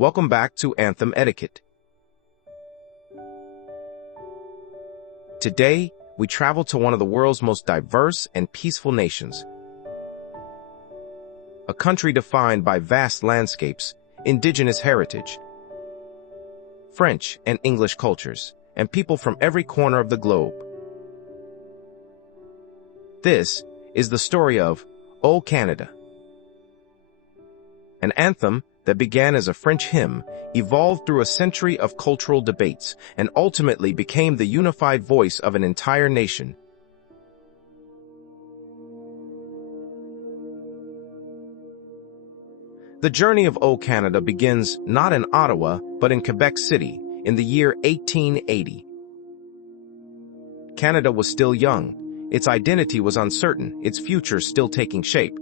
Welcome back to Anthem Etiquette. Today, we travel to one of the world's most diverse and peaceful nations. A country defined by vast landscapes, indigenous heritage, French and English cultures, and people from every corner of the globe. This is the story of O Canada. An anthem that began as a French hymn evolved through a century of cultural debates and ultimately became the unified voice of an entire nation. The journey of O Canada begins not in Ottawa, but in Quebec City in the year 1880. Canada was still young, its identity was uncertain, its future still taking shape.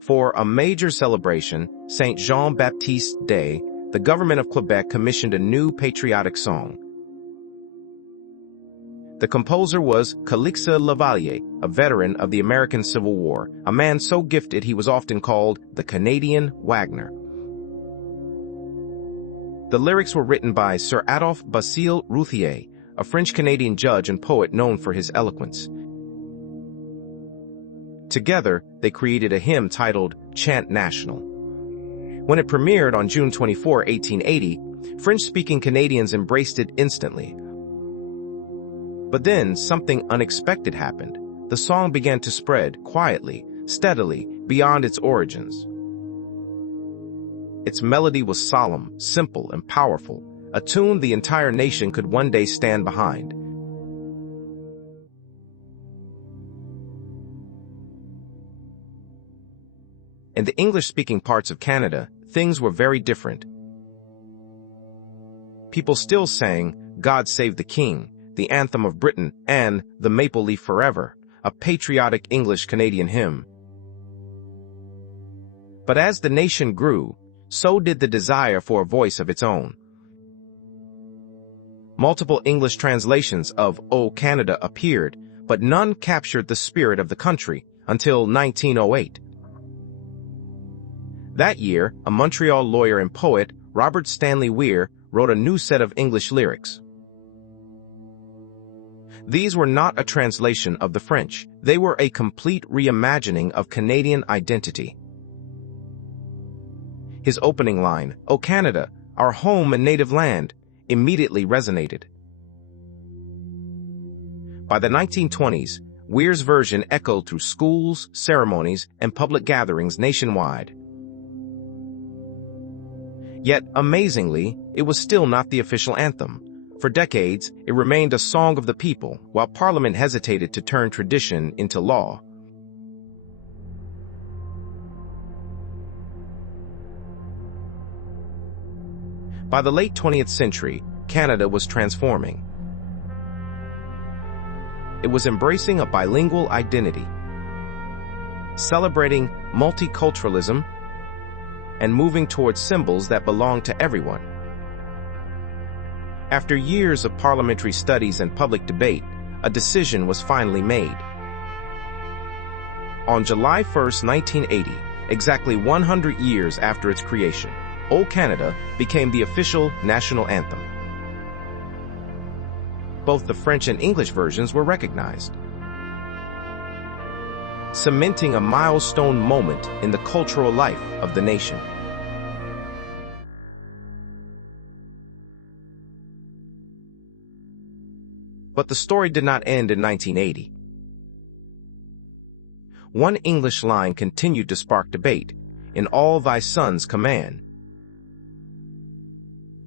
For a major celebration, Saint Jean-Baptiste Day, the government of Quebec commissioned a new patriotic song. The composer was Calixe Lavalier, a veteran of the American Civil War, a man so gifted he was often called the Canadian Wagner. The lyrics were written by Sir Adolphe Basile Routhier, a French-Canadian judge and poet known for his eloquence. Together, they created a hymn titled Chant National. When it premiered on June 24, 1880, French-speaking Canadians embraced it instantly. But then, something unexpected happened. The song began to spread quietly, steadily, beyond its origins. Its melody was solemn, simple, and powerful, a tune the entire nation could one day stand behind. In the English-speaking parts of Canada, things were very different. People still sang God Save the King, the Anthem of Britain, and The Maple Leaf Forever, a patriotic English-Canadian hymn. But as the nation grew, so did the desire for a voice of its own. Multiple English translations of O Canada appeared, but none captured the spirit of the country until 1908. That year, a Montreal lawyer and poet, Robert Stanley Weir, wrote a new set of English lyrics. These were not a translation of the French. They were a complete reimagining of Canadian identity. His opening line, O Canada, our home and native land, immediately resonated. By the 1920s, Weir's version echoed through schools, ceremonies, and public gatherings nationwide. Yet, amazingly, it was still not the official anthem. For decades, it remained a song of the people, while Parliament hesitated to turn tradition into law. By the late 20th century, Canada was transforming. It was embracing a bilingual identity, celebrating multiculturalism, and moving towards symbols that belong to everyone. After years of parliamentary studies and public debate, a decision was finally made. On July 1, 1980, exactly 100 years after its creation, O Canada became the official national anthem. Both the French and English versions were recognized, cementing a milestone moment in the cultural life of the nation. But the story did not end in 1980. One English line continued to spark debate, "In all thy sons' command."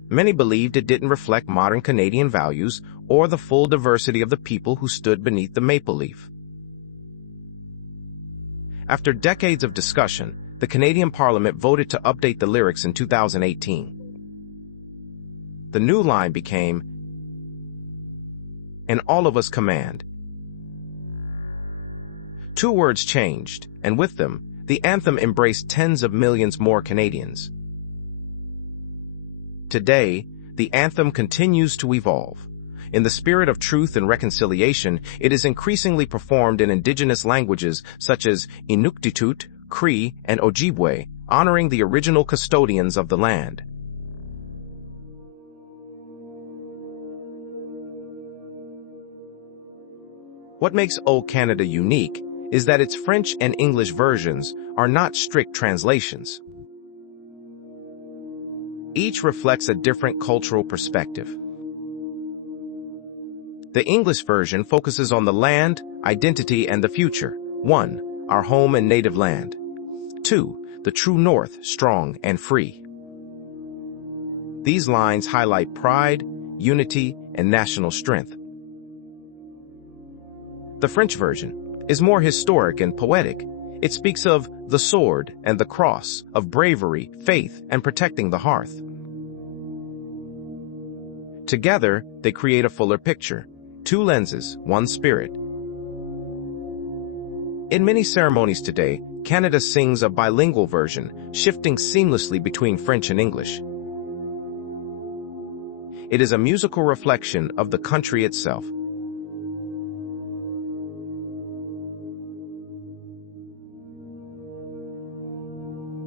Many believed it didn't reflect modern Canadian values or the full diversity of the people who stood beneath the maple leaf. After decades of discussion, the Canadian Parliament voted to update the lyrics in 2018. The new line became, "And all of us command." Two words changed, and with them, the anthem embraced tens of millions more Canadians. Today, the anthem continues to evolve. In the spirit of truth and reconciliation, it is increasingly performed in Indigenous languages such as Inuktitut, Cree, and Ojibwe, honoring the original custodians of the land. What makes O Canada unique is that its French and English versions are not strict translations. Each reflects a different cultural perspective. The English version focuses on the land, identity, and the future. 1. Our home and native land. 2. The true North, strong and free. These lines highlight pride, unity, and national strength. The French version is more historic and poetic. It speaks of the sword and the cross, of bravery, faith, and protecting the hearth. Together, they create a fuller picture. 2 lenses, 1 spirit. In many ceremonies today, Canada sings a bilingual version, shifting seamlessly between French and English. It is a musical reflection of the country itself.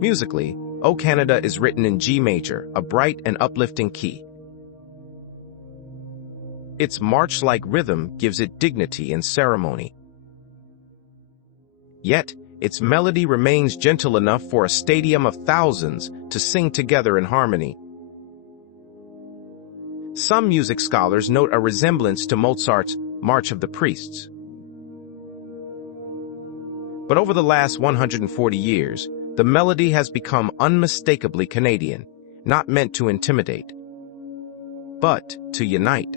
Musically, O Canada is written in G major, a bright and uplifting key. Its march-like rhythm gives it dignity and ceremony. Yet, its melody remains gentle enough for a stadium of thousands to sing together in harmony. Some music scholars note a resemblance to Mozart's March of the Priests. But over the last 140 years, the melody has become unmistakably Canadian, not meant to intimidate, but to unite.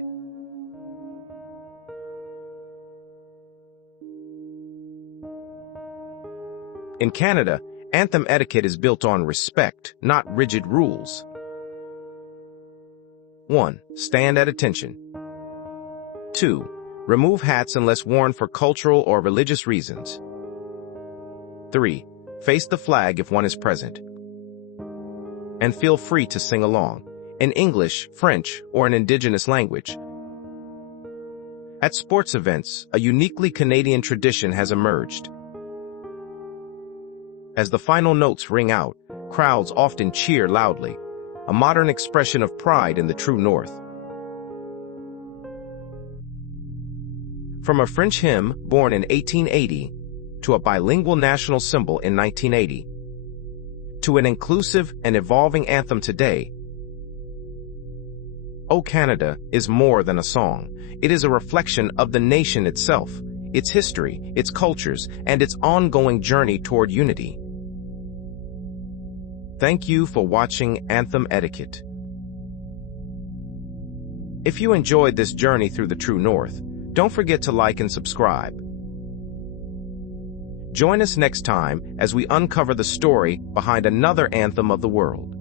In Canada, anthem etiquette is built on respect, not rigid rules. 1. Stand at attention. 2. Remove hats unless worn for cultural or religious reasons. 3. Face the flag if one is present. And feel free to sing along, in English, French, or an Indigenous language. At sports events, a uniquely Canadian tradition has emerged. As the final notes ring out, crowds often cheer loudly, a modern expression of pride in the true North. From a French hymn born in 1880 to a bilingual national symbol in 1980, to an inclusive and evolving anthem today, O Canada is more than a song. It is a reflection of the nation itself, its history, its cultures, and its ongoing journey toward unity. Thank you for watching Anthem Etiquette. If you enjoyed this journey through the true North, don't forget to like and subscribe. Join us next time as we uncover the story behind another anthem of the world.